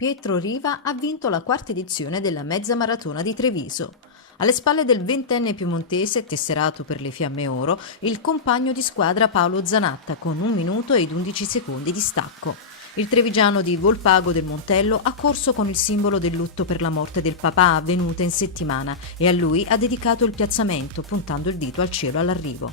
Pietro Riva ha vinto la quarta edizione della mezza maratona di Treviso. Alle spalle del ventenne piemontese, tesserato per le Fiamme Oro, il compagno di squadra Paolo Zanatta con 1 minuto ed 11 secondi di stacco. Il trevigiano di Volpago del Montello ha corso con il simbolo del lutto per la morte del papà avvenuta in settimana e a lui ha dedicato il piazzamento, puntando il dito al cielo all'arrivo.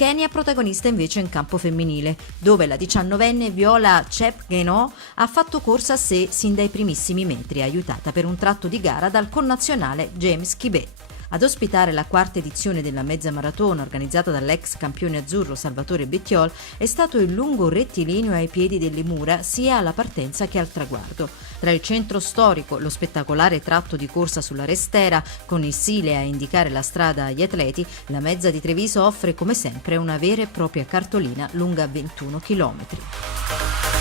Kenya protagonista invece in campo femminile, dove la 19enne Viola Chepngetich ha fatto corsa a sé sin dai primissimi metri, aiutata per un tratto di gara dal connazionale James Kibet. Ad ospitare la quarta edizione della mezza maratona organizzata dall'ex campione azzurro Salvatore Bettiol è stato il lungo rettilineo ai piedi delle mura sia alla partenza che al traguardo. Tra il centro storico, lo spettacolare tratto di corsa sulla Restera, con il Sile a indicare la strada agli atleti, la mezza di Treviso offre come sempre una vera e propria cartolina lunga 21 chilometri.